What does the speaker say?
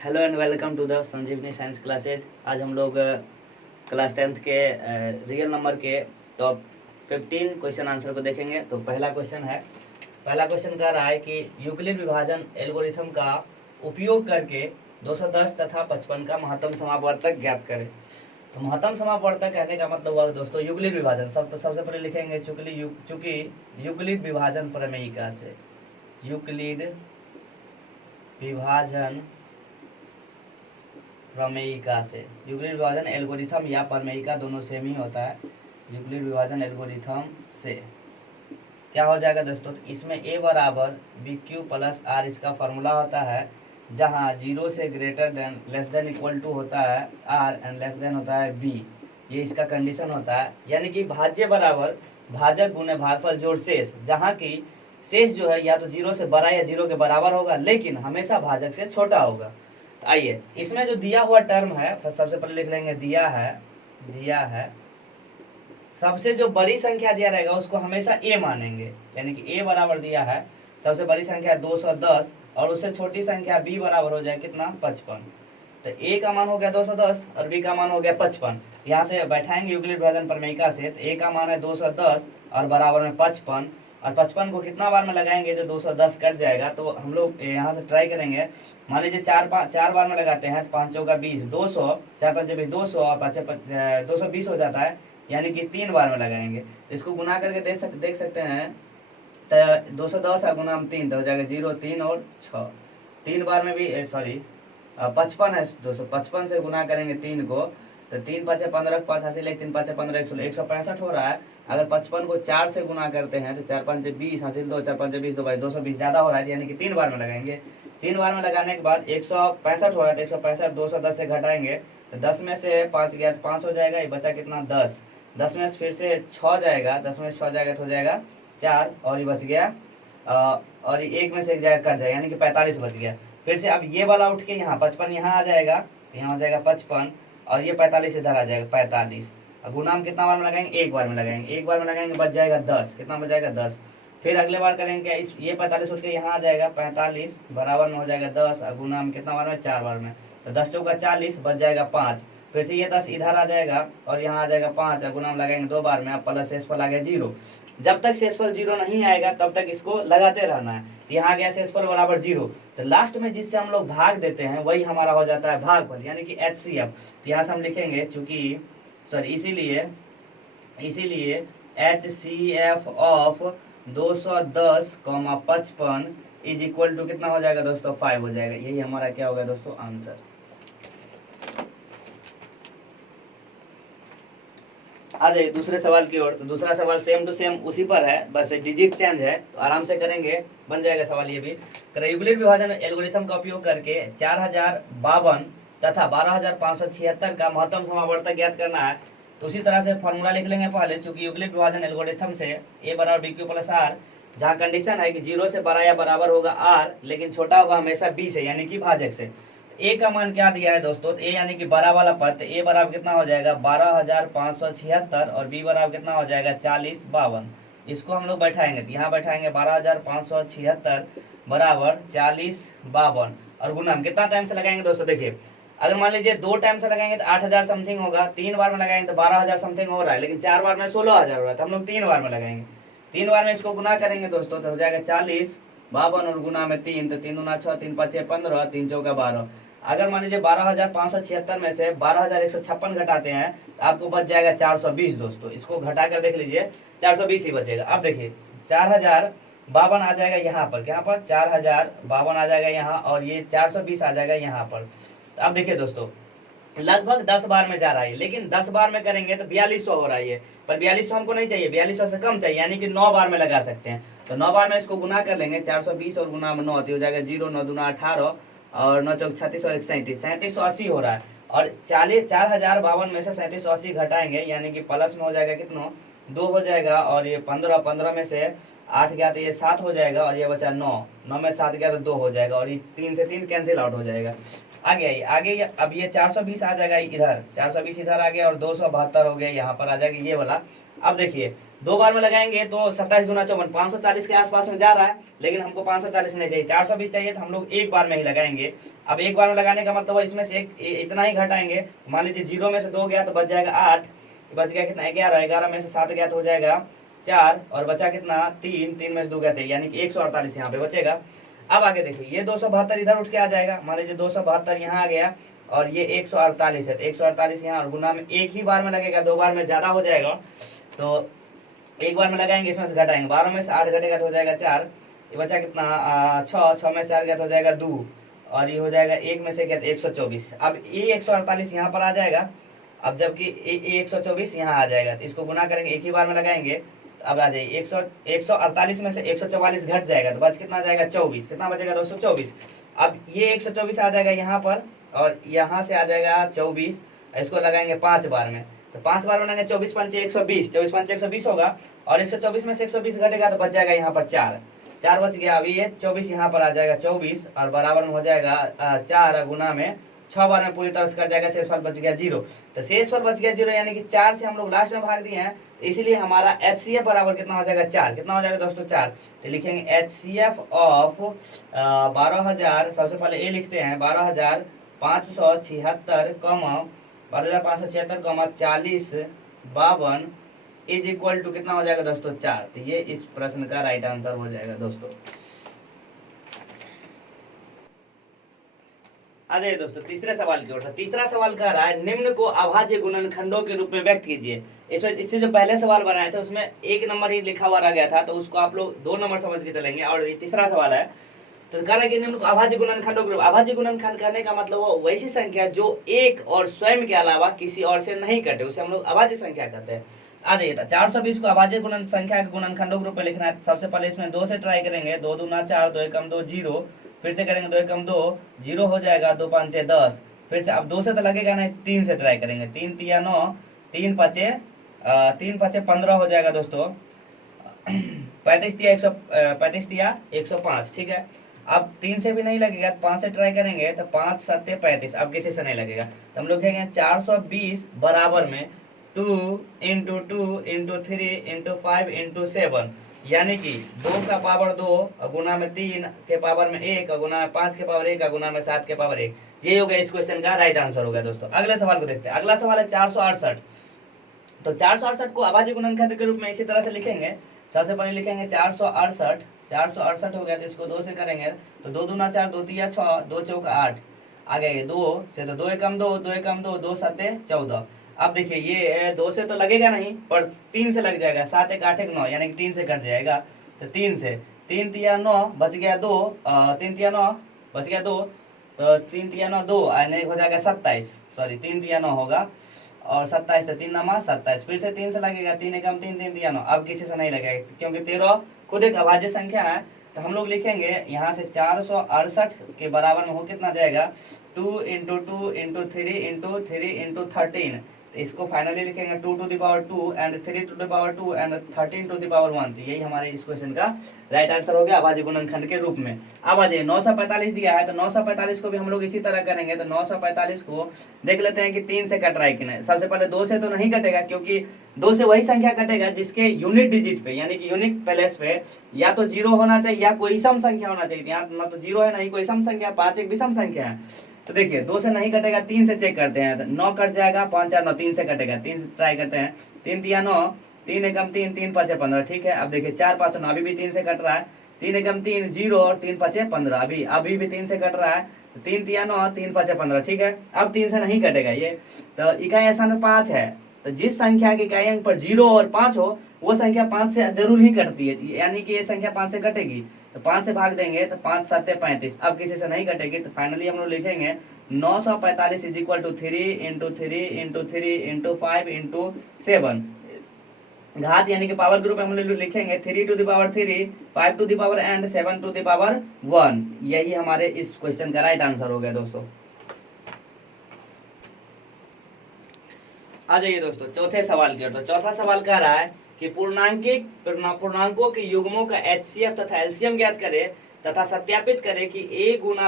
Hello and welcome to the Sanjivani science classes. आज हम लोग क्लास 10th के रियल नंबर के टॉप 15 क्वेश्चन आंसर को देखेंगे। तो पहला क्वेश्चन कह रहा है कि यूक्लिड विभाजन एल्गोरिथम का उपयोग करके 210 तथा 55 का महत्तम समापवर्तक ज्ञात करें। तो महत्तम समापवर्तक कहने का मतलब हुआ दोस्तों यूक्लिड विभाजन। सबसे पहले लिखेंगे चूंकि यूक्लिड विभाजन प्रमेयिका से यूक्लिड विभाजन प्रमेयिका से यूक्लिड विभाजन एल्गोरिथम या प्रमेयिका दोनों सेम ही होता है। यूक्लिड विभाजन एल्गोरिथम से क्या हो जाएगा दोस्तों, तो इसमें a बराबर बी क्यू प्लस आर इसका फॉर्मूला होता है, जहां 0 से greater than less than equal to होता है r एंड लेस देन होता है b। ये इसका कंडीशन होता है, यानी कि भाज्य बराबर भाजक गुणे भागफल जोड़ शेष, जहां की शेष जो है या तो 0 से बड़ा या 0 के बराबर होगा, लेकिन हमेशा भाजक से छोटा होगा। आइए इसमें जो दिया हुआ टर्म है सबसे पहले लिख लेंगे, दिया है सबसे जो बड़ी संख्या दिया रहेगा उसको हमेशा a मानेंगे, यानी कि a बराबर दिया है सबसे बड़ी संख्या 210 और उससे छोटी संख्या b बराबर हो जाए कितना 55। तो a का मान हो गया 210 और b का मान हो गया 55। यहाँ से बैठाएंगे यूक्लिड विभाजन प्रमेयिका से, तो a का मान है 210 और बराबर में 55 और 55 को कितना बार में लगाएंगे जो 210 कट जाएगा। तो हम लोग यहाँ से ट्राई करेंगे, मान लीजिए चार बार में लगाते हैं तो 5 चौका 20, 200, 4 5 20, 200 और 220 हो जाता है, यानी कि 3 बार में लगाएंगे। तो इसको गुना करके देख सकते हैं, तो 210 का गुना 3 तो हो जाएगा 0, 3 और 6। 3 बार में भी 55 है, 255 से गुना करेंगे 3 को, तो 3 5 15 5 हासिल 1 3 5 15 165 हो रहा है। अगर 55 को 4 से गुना करते हैं तो 4 5 20 हासिल 2 4 5 20 2 220 ज्यादा हो रहा है, यानी कि 3 बार में लगाएंगे। 3 बार में लगाने के बाद 165 हो रहा है, तो 165 210 से घटाएंगे तो 10 में से 5 गया तो 5 हो जाएगा, ये बचा कितना 10। 10 में से फिर से 6 जाएगा, 10 में से 6 जाएगा तो हो जाएगा 4 और ये बच गया और 1 में से 1 जाएगा कट जाएगा, यानी कि 45 बच गया। फिर से अब ये वाला उठ के यहाँ 55 यहाँ आ जाएगा, यहाँ हो जाएगा 55 और ये 45 इधर आ जाएगा 45। गुना हम कितना बार में लगाएंगे, 1 बार में लगाएंगे, 1 बार में लगाएंगे बच जाएगा 10। कितना बच जाएगा 10। फिर अगले बार करेंगे इस ये 45 उठ के यहाँ आ जाएगा 45 बराबर में हो जाएगा 10 और गुना हम कितना बार में 4 बार में, तो 10 चौका 40 बच जाएगा 5। फिर से ये 10 इधर आ जाएगा और यहाँ आ जाएगा 5 और गुना हम लगाएंगे 2 बार में, अब प्लस शेषफल आ गया 0। जब तक शेषफल 0 नहीं आएगा तब तक इसको लगाते रहना है। यहाँ गया शेषफल बराबर 0, तो लास्ट में जिससे हम लोग भाग देते हैं वही हमारा हो जाता है भागफल, यानी कि HCF। तो यहाँ से हम लिखेंगे चूंकि इसीलिए HCF of 210, 55 is equal to कितना हो जाएगा दोस्तों 5 हो जाएगा। यही हमारा क्या होगा दोस्तों आंसर। आ जाइए दूसरे सवाल की ओर। तो दूसरा सवाल सेम टू सेम उसी पर है, बस डिजिट चेंज है, तो आराम से करेंगे, बन जाएगा सवाल ये भी। यूक्लिड विभाजन एल्गोरिथम का उपयोग करके 4052 तथा 12576 का महत्तम समावर्तक ज्ञात करना है। तो उसी तरह से फॉर्मूला लिख लेंगे पहले, चूंकि यूक्लिड विभाजन एल्गोरिथम से a बराबर बी क्यू प्लस आर, जहाँ कंडीशन है कि 0 से बड़ा या बराबर होगा r, लेकिन छोटा होगा हमेशा b से, यानी कि भाजक से। a का मान क्या दिया है दोस्तों, a यानी कि बड़ा वाला पद, तो a बराबर कितना हो जाएगा 12576 और b बराबर कितना हो जाएगा 4052। इसको हम लोग बैठाएंगे, तो यहाँ बैठाएंगे 12576 बराबर 4052 और गुना हम कितना टाइम से लगाएंगे दोस्तों, देखिए अगर मान लीजिए 2 टाइम से लगाएंगे तो 8000 समथिंग होगा, 3 बार में लगाएंगे तो 12000 समथिंग हो रहा है, लेकिन 4 बार में 16000 हो रहा है, तो हम लोग 3 बार में लगाएंगे। 3 बार में इसको गुना करेंगे दोस्तों तो हो जाएगा 4052 और गुना में 3, तो 3 दूना 6 3 5 15 3 चौका 12। अगर मान लीजिए 12576 में से 12156 घटाते हैं तो आपको बच जाएगा 420 दोस्तों। इसको घटा कर देख लीजिए 420 ही बचेगा। अब देखिए 4052 आ जाएगा यहाँ पर, क्या पर 4052 आ जाएगा यहाँ, और ये 420 आ जाएगा यहाँ पर। तो अब देखिए दोस्तों लगभग 10 बार में जा रहा है, लेकिन 10 बार में करेंगे तो 4200 हो रहा है, पर 4200 हमको नहीं चाहिए, 4200 से कम चाहिए, यानी कि 9 बार में लगा सकते हैं। तो 9 बार में इसको गुना कर लेंगे, 420 और गुना में 9 हो जाएगा 0, 9 दूना 18 और 9 चौक 36 और 1 3780 हो रहा है। और 4052 में से 3780 घटाएंगे, यानी कि प्लस में हो जाएगा कितना 2 हो जाएगा, और ये 15 में से 8 गया तो ये 7 हो जाएगा, और ये बचा 9 में 7 गया तो 2 हो जाएगा, और ये 3 से 3 कैंसिल आउट हो जाएगा। आगे अब ये 420 आ जाएगा इधर, 420 इधर आ गया और 272 हो गया यहाँ पर आ जाएगा ये वाला। अब देखिए 2 बार में लगाएंगे तो 27 गुना 54 540 के आसपास में जा रहा है, लेकिन हमको 540 नहीं चाहिए, 420 चाहिए, तो हम लोग एक बार में ही लगाएंगे। अब एक बार में लगाने का मतलब इसमें से एक इतना ही घटाएंगे। मान लीजिए 0 में से 2 गया तो बच जाएगा 8, बच गया कितना 11, 11 में से 7 गया तो हो जाएगा 4, और बचा कितना 3, 3 में से 2 गया थे, यानी कि 148 यहाँ पे बचेगा। अब आगे देखिए ये 272 इधर उठ के आ जाएगा, मान लीजिए 272 यहाँ आ गया और ये 148 है, तो 148 यहाँ और गुना में एक ही बार में लगेगा, 2 बार में ज्यादा हो जाएगा, तो एक बार में लगाएंगे, इसमें से घटाएंगे, 12 में से 8 घटेगा तो हो जाएगा 4, ये बचा कितना 6, 6 में से 4 गया तो हो जाएगा 2, और ये हो जाएगा 1 में से गया 124। अब ये 148 यहाँ पर आ जाएगा, अब जबकि 124 यहाँ आ जाएगा, तो इसको गुना करेंगे, एक ही बार में लगाएंगे, अब आ जाइए 148 में से 144 घट जाएगा, तो बच कितना आ जाएगा 24, कितना बचेगा दोस्तों 24। अब ये 124 आ जाएगा यहाँ पर, और यहाँ से आ जाएगा 24, इसको लगाएंगे 5 बार में, तो 5 बार में लगाएंगे 24 पंचे 120, 24 पंचे 120 होगा, और 124 में से 120 घटेगा तो बच जाएगा यहाँ पर 4 बच गया। अभी ये 24 यहाँ पर आ जाएगा 24, और बराबर में हो जाएगा 4 गुना में 6 बार में पूरी तरह से कर जाएगा, शेषफल बच गया 0, तो शेषफल बच गया 0, यानी कि 4 से हम लोग लास्ट में भाग दिए हैं, तो इसीलिए हमारा HCF बराबर कितना हो जाएगा 4, कितना हो जाएगा दोस्तों 4, तो लिखेंगे HCF ऑफ 12,000, सबसे पहले ये लिखते हैं 12,576 कमा 12,576 40 52 इज इक्वल टू कितना हो जाएगा दोस्तों 4, तो ये इस प्रश्न का राइट आंसर हो जाएगा दोस्तों। आ जाइए दोस्तों तीसरे सवाल की ओर। तीसरा सवाल कह रहा है निम्न को अभाज्य गुणनखंडों के रूप में व्यक्त कीजिए। इससे जो पहले सवाल बनाए थे उसमें 1 नंबर ही लिखा हुआ रह गया था, तो उसको आप लोग 2 नंबर समझ के चलेंगे, और ये तीसरा सवाल है तो कह रहा है कि निम्न को अभाज्य गुणनखंडों के रूप। अभाज्य गुणनखंड कहने का मतलब वो वैसी संख्या जो एक और स्वयं के अलावा किसी और से नहीं कटे, उसे हम लोग अभाज्य संख्या कहते हैं। आ जाइए 420 को अभाज्य गुणन संख्या के गुणनखंडों के रूप में लिखना है। सबसे पहले इसमें 2 से ट्राई करेंगे, 2 दूना 4, 2 एकम 2 0, फिर से करेंगे 2 एकम 2 0 हो जाएगा, 2 पंचे 10, फिर से अब 2 से तो लगेगा नहीं, 3 से ट्राई करेंगे, 3 तिया 9, 3 पचे 15 हो जाएगा दोस्तों, 35 तिया 105, ठीक है। अब 3 से भी नहीं लगेगा, 5 से ट्राई करेंगे तो 5 7 35, अब किसी से नहीं लगेगा, तो हम लोग कहेंगे 420 बराबर में 2 इंटू 2 इंटू 3 इंटू 5 इंटू 7, यानी कि 2 का पावर 2 गुना में 3 के पावर में 1 गुना में 5 के पावर 1 गुना में 7 के पावर 1, ये हो गया इस क्वेश्चन का राइट आंसर हो गया दोस्तों। अगले सवाल को देखते हैं। अगला सवाल है 468, तो 468 को अभाज्य गुणनखंड के रूप में इसी तरह से लिखेंगे। सबसे पहले लिखेंगे 468 हो गया, तो इसको 2 से करेंगे तो 2 दूना 4, 2 तिया 6, 2 चौका 8, आ गए 2 से तो 2 एकम 2, 2 एकम 2, 2 7 14। अब देखिए ये 2 से तो लगेगा नहीं, पर 3 से लग जाएगा, 7 1 8 1 9, यानी कि 3 से कट जाएगा, तो 3 से 3 तिया 9 बच गया 2, 3 तिया 9 बच गया 2, तो 3 तिया 9 2 यानी हो जाएगा 27, सॉरी 3 तिया 9 होगा, और 27 तो 3 नमा 27, फिर से 3 से लगेगा, 3 एकम 3 3 तिया 9, अब किसी से नहीं लगेगा क्योंकि 13 खुद एक अभाज्य संख्या है, तो हम लोग लिखेंगे यहाँ से 468 के बराबर में हो कितना जाएगा 2 इंटू 2 इंटू 3 इंटू 3 इंटू 13, तो इसको फाइनली लिखेंगे 2 to the power 2 and 3 to the power 2 and 13 to the power 1, तो यही हमारे इस क्वेश्चन का राइट आंसर हो गया अभाज्य गुणनखंड के रूप में। अब आ जाइए 945 दिया है, तो 945 को भी हम लोग इसी तरह करेंगे, तो 945 को देख लेते हैं कि 3 से कट रहा है कि नहीं। सबसे पहले 2 से तो नहीं कटेगा, क्योंकि 2 से वही संख्या कटेगा जिसके यूनिट डिजिट पे यानी कि यूनिक प्लेस पे या तो 0 होना चाहिए या कोई सम संख्या होना चाहिए, यहाँ ना तो 0 है नहीं कोई सम संख्या, 5 एक विषम संख्या है। तो देखिए 2 से नहीं कटेगा, 3 से चेक करते हैं, तो 9 कट जाएगा, 5 4 9, 3 से कटेगा, 3 से ट्राई करते हैं, 3 तिया 9, 3 एकम 3 3 5 15, ठीक है। अब देखिए 4 5 9, अभी भी 3 से कट रहा है, 3 एकम 3 0 और 3 5 15, अभी भी 3 से कट रहा है, तो 3 तिया 9 3 5 15, ठीक है। अब 3 से नहीं कटेगा ये, तो इकाई आसान में 5 है, तो जिस संख्या के इकाई अंक पर 0 और 5 हो वो संख्या 5 से जरूर ही कटती है, यानी कि ये संख्या 5 से कटेगी, तो 5 से भाग देंगे तो 5 7 35, अब किसी से नहीं कटेगी, तो फाइनली हम लोग लिखेंगे 945 is equal to 3 into 3 into 3 into 5 into 7, घात यानी कि पावर ग्रुप हम लोग लिखेंगे 3 to the power 3, 5 to the power and 7 to the power 1, यही हमारे इस क्वेश्चन का राइट आंसर हो गया दोस्तों। आ जाइए दोस्तों चौथे सवाल की ओर। तो चौथा सवाल कह रहा है कि पूर्णांकों के युग्मों का HCF तथा LCM ज्ञात करें तथा सत्यापित करें कि a गुना